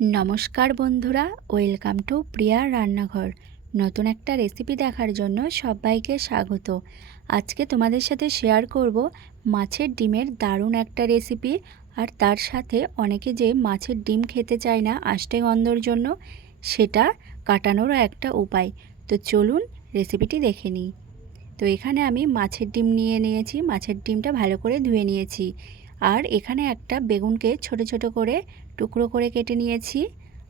নমস্কার বন্ধুরা, welcome to প্রিয়ার রান্নাঘর। নতুন একটা রেসিপি দেখার জন্য সবাইকে স্বাগত। আজকে তোমাদের সাথে শেয়ার করব মাছের ডিমের দারুণ একটা রেসিপি, আর তার সাথে অনেকে যে মাছের ডিম খেতে চায় না আষ্টে গন্ধর জন্য, সেটা কাটানোরও একটা উপায়। তো চলুন রেসিপিটি দেখে নিই। তো এখানে আমি মাছের ডিম নিয়ে নিয়েছি, মাছের ডিমটা ভালো করে ধুয়ে নিয়েছি। আর এখানে একটা বেগুনকে ছোট ছোট করে টুকরো করে কেটে নিয়েছি।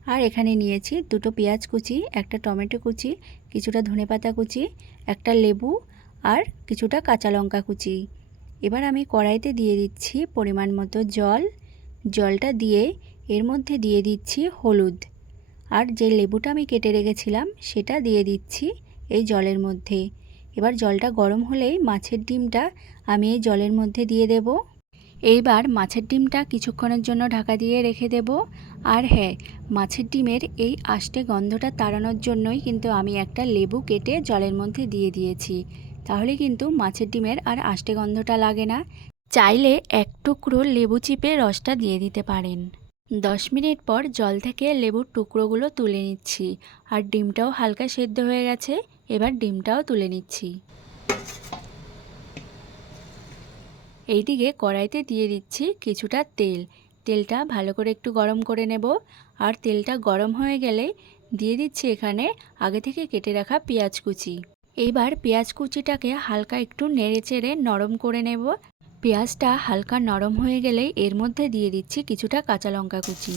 আর এখানে নিয়েছি দুটো পেঁয়াজ কুচি, একটা টমেটো কুচি, কিছুটা ধনেপাতা কুচি, একটা লেবু আর কিছুটা কাঁচা লঙ্কা কুচি। এবার আমি কড়াইতে দিয়ে দিচ্ছি পরিমাণ মতো জল। জলটা দিয়ে এর মধ্যে দিয়ে দিচ্ছি হলুদ। আর যে লেবুটা আমি কেটে রেখেছিলাম, সেটা দিয়ে দিচ্ছি এই জলের মধ্যে। এবার জলটা গরম হলেই মাছের ডিমটা আমি এই জলের মধ্যে দিয়ে দেবো। এইবার মাছের ডিমটা কিছুক্ষণের জন্য ঢাকা দিয়ে রেখে দেব। আর হ্যাঁ মাছের ডিমের এই আষ্টে গন্ধটা তাড়ানোর জন্যই কিন্তু আমি একটা লেবু কেটে জলের মধ্যে দিয়ে দিয়েছি। তাহলে কিন্তু মাছের ডিমের আর আষ্টে গন্ধটা লাগে না। চাইলে এক টুকরো লেবু চিপে রসটা দিয়ে দিতে পারেন। দশ মিনিট পর জল থেকে লেবুর টুকরোগুলো তুলে নিচ্ছি। আর ডিমটাও হালকা সেদ্ধ হয়ে গেছে, এবার ডিমটাও তুলে নিচ্ছি। এইদিকে কড়াইতে দিয়ে দিচ্ছি কিছুটা তেল। তেলটা ভালো করে একটু গরম করে নেব। আর তেলটা গরম হয়ে গেলে দিয়ে দিচ্ছি এখানে আগে থেকে কেটে রাখা পেঁয়াজ কুচি। এইবার পেঁয়াজ কুচিটাকে হালকা একটু নেড়ে চেড়ে নরম করে নেব। পেঁয়াজটা হালকা নরম হয়ে গেলে এর মধ্যে দিয়ে দিচ্ছি কিছুটা কাঁচা লঙ্কা কুচি।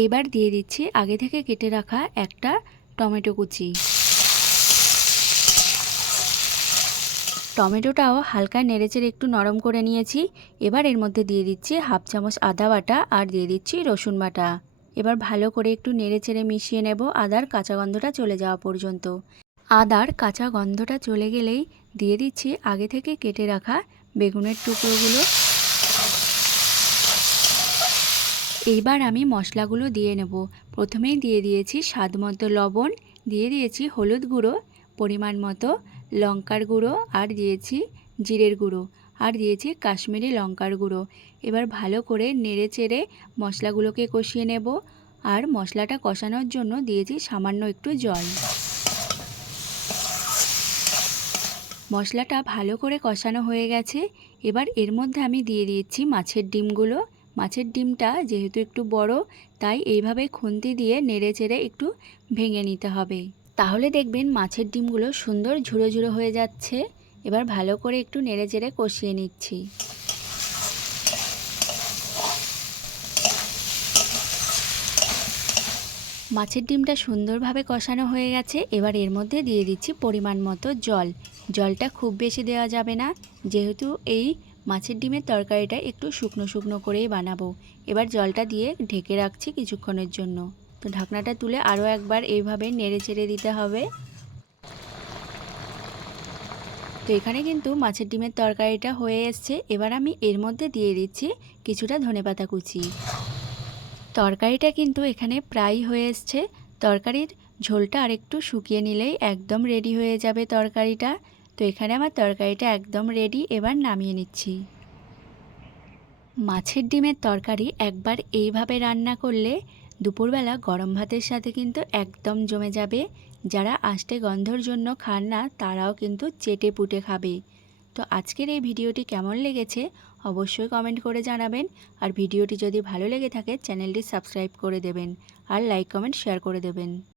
এইবার দিয়ে দিচ্ছি আগে থেকে কেটে রাখা একটা টমেটো কুচি। টমেটোটাও হালকা নেড়েচেড়ে একটু নরম করে নিয়েছি। এবার এর মধ্যে দিয়ে দিচ্ছি হাফ চামচ আদা বাটা আর দিয়ে দিচ্ছি রসুন বাটা। এবার ভালো করে একটু নেড়েচেড়ে মিশিয়ে নেব আদার কাঁচা গন্ধটা চলে যাওয়া পর্যন্ত। আদার কাঁচা গন্ধটা চলে গেলেই দিয়ে দিচ্ছি আগে থেকে কেটে রাখা বেগুনের টুকরোগুলো। এইবার আমি মশলাগুলো দিয়ে নেব। প্রথমেই দিয়ে দিয়েছি স্বাদ মতো লবণ, দিয়ে দিয়েছি হলুদ গুঁড়ো, পরিমাণ মতো লঙ্কার গুঁড়ো আর দিয়েছি জিরের গুঁড়ো। আর দিয়েছি কাশ্মীরি লঙ্কার গুঁড়ো। এবার ভালো করে নেড়ে চেড়ে মশলাগুলোকে কষিয়ে নেব। আর মশলাটা কষানোর জন্য দিয়েছি সামান্য একটু জল। মশলাটা ভালো করে কষানো হয়ে গেছে। এবার এর মধ্যে আমি দিয়ে দিয়েছি মাছের ডিমগুলো। মাছের ডিমটা যেহেতু একটু বড়, তাই এইভাবে খুন্তি দিয়ে নেড়ে চেড়ে একটু ভেঙে নিতে হবে। তাহলে দেখবেন মাছের ডিমগুলো সুন্দর ঝুড়ো ঝুড়ো হয়ে যাচ্ছে। এবার ভালো করে একটু নেড়ে চেড়ে কষিয়ে নিচ্ছি। মাছের ডিমটা সুন্দরভাবে কষানো হয়ে গেছে। এবার এর মধ্যে দিয়ে দিচ্ছি পরিমাণ মতো জল। জলটা খুব বেশি দেওয়া যাবে না। যেহেতু এই মাছের ডিমের তরকারিটা একটু শুকনো শুকনো করেই বানাবো। এবার জলটা দিয়ে ঢেকে রাখছি কিছুক্ষণের জন্য। তো ঢাকনাটা তুলে আরও একবার এইভাবে নেড়ে চেড়ে দিতে হবে। তো এখানে কিন্তু মাছের ডিমের তরকারিটা হয়ে এসছে। এবার আমি এর মধ্যে দিয়ে দিচ্ছি কিছুটা ধনেপাতা কুচি। তরকারিটা কিন্তু এখানে প্রায় হয়ে এসছে। তরকারির ঝোলটা আরেকটু শুকিয়ে নিলেই একদম রেডি হয়ে যাবে তরকারিটা। তো এখানে আমার তরকারিটা একদম রেডি এবার নামিয়ে নিচ্ছি। মাছের ডিমের তরকারি একবার এইভাবে রান্না করলে দুপুরবেলা গরম ভাতের সাথে কিন্তু একদম জমে যাবে। যারা আষ্টে গন্ধর জন্য খান না, তারাও কিন্তু চেটে পুটে খাবে। তো আজকের এই ভিডিওটি কেমন লেগেছে অবশ্যই কমেন্ট করে জানাবেন। আর ভিডিওটি যদি ভালো লেগে থাকে, চ্যানেলটি সাবস্ক্রাইব করে দেবেন। আর লাইক, কমেন্ট, শেয়ার করে দেবেন।